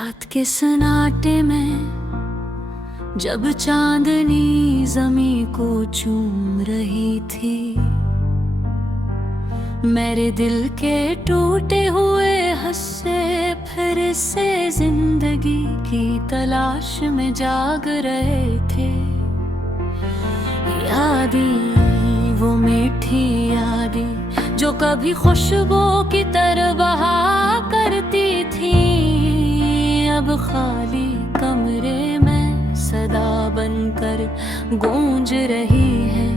रात के सन्नाटे में जब चांदनी ज़मीं को चूम रही थी, मेरे दिल के टूटे हुए हस्से फिर से जिंदगी की तलाश में जाग रहे थे। यादें वो मीठी यादें जो कभी खुशबू की तरह बहा करती थी, अब खाली कमरे में सदा बनकर गूंज रही है।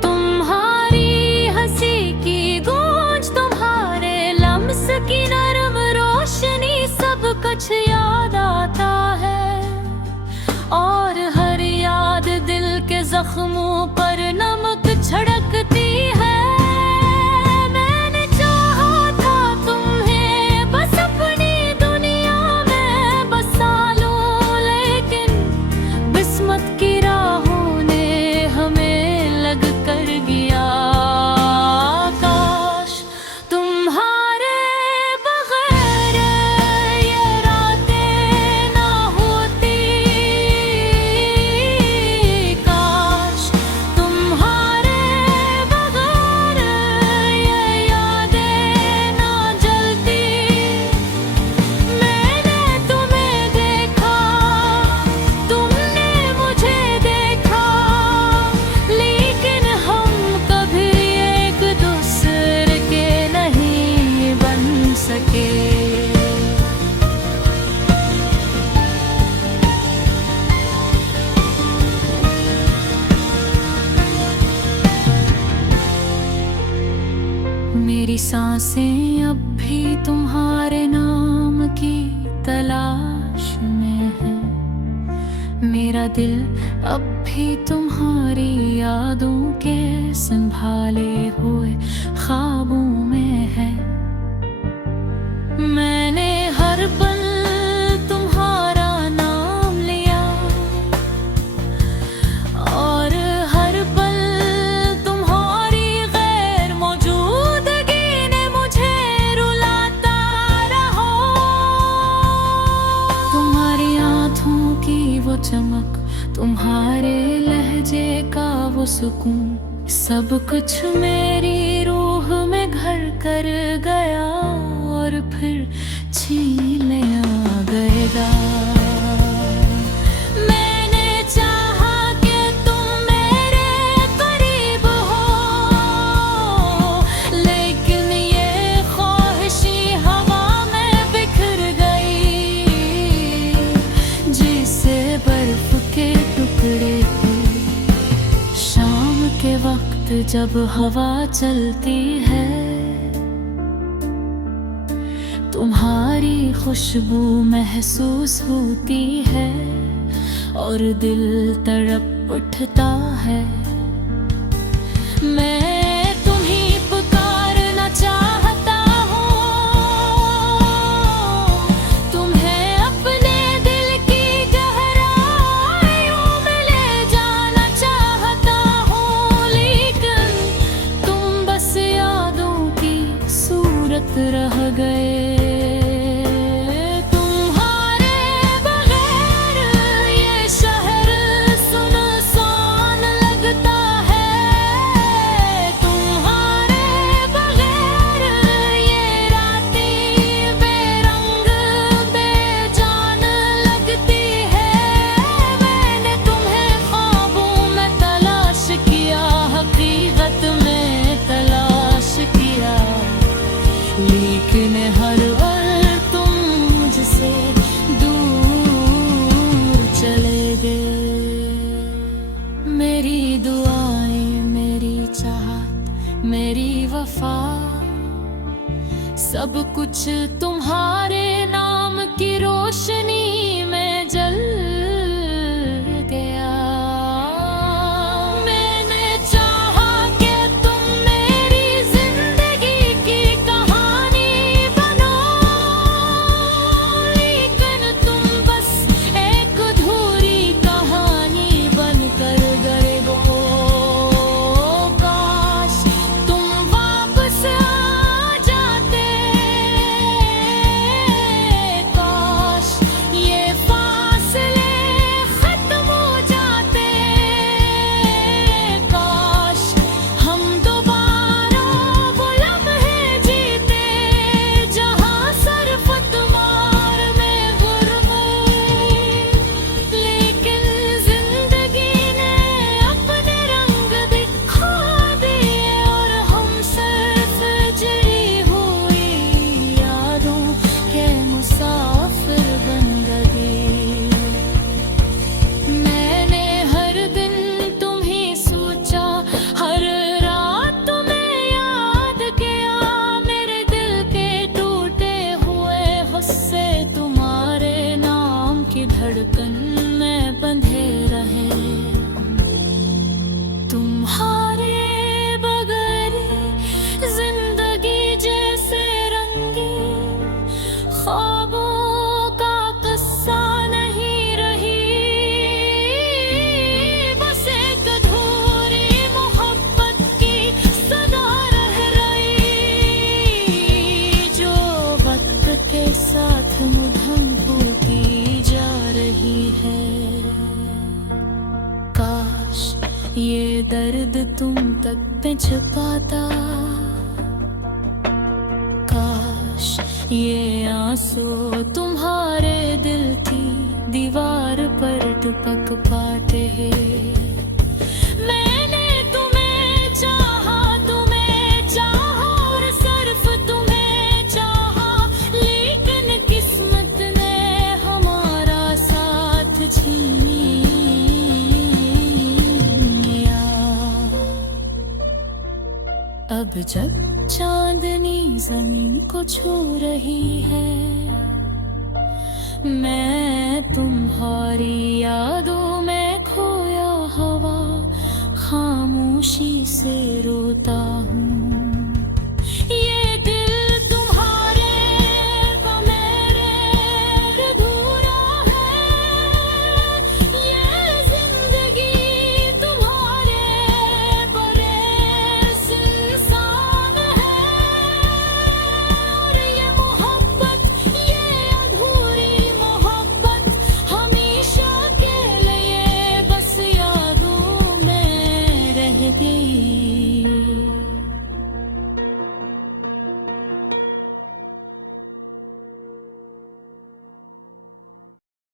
तुम्हारी हंसी की गूंज, तुम्हारे लम्स की नरम रोशनी, सब कुछ याद आता है। और हर याद दिल के जख्मों पर नमक छिड़कती है। मेरी सांसें अब भी तुम्हारे नाम की तलाश में है। मेरा दिल अब भी तुम्हारी यादों के संभाले हुए ख्वाबों में है। मैंने हर पल तुम्हारा नाम लिया और हर पल तुम्हारी गैर मौजूदगी ने मुझे रुलाता रहा। तुम्हारी आँखों की वो चमक, तुम्हारे लहजे का वो सुकून, सब कुछ मेरी रूह में घर कर गया और फिर छीने आ गएगा। मैंने चाहा कि तुम मेरे करीब हो, लेकिन ये ख्वाहिशी हवा में बिखर गई, जिसे बर्फ के टुकड़े थे। शाम के वक्त जब हवा चलती है, तुम्हारी खुशबू महसूस होती है और दिल तड़प उठता है। मैं तुम्हीं पुकारना चाहता हूँ, तुम्हें अपने दिल की गहराइयों में ले जाना चाहता हूँ, लेकिन तुम बस यादों की सूरत रह गए। लेकिन हर पल तुम मुझसे दूर चले गए। मेरी दुआएं, मेरी चाहत, मेरी वफा, सब कुछ तुम्हारे नाम की रोशनी में जल गया। की धड़कन में बंधे रहे। तुम्हारे बगैर जिंदगी जैसे रंगी ख्वाबों का किस्सा नहीं रही। बस एक अधूरी मोहब्बत की सदा रह रही, जो वक्त के साथ मुधम होती जा रही है। काश ये दर्द तुम तक पहुंच पाता, काश ये आंसू तुम्हारे दिल की दीवार पर टपक पाते हैं। मैंने तुम्हें चाहा, तुम्हें चाहा और सिर्फ तुम्हें चाहा, लेकिन किस्मत ने हमारा साथ छीन लिया। अब जब चांदनी जमीन को छू रही है, मैं तुम्हारी यादों में खोया हवा खामोशी से रोता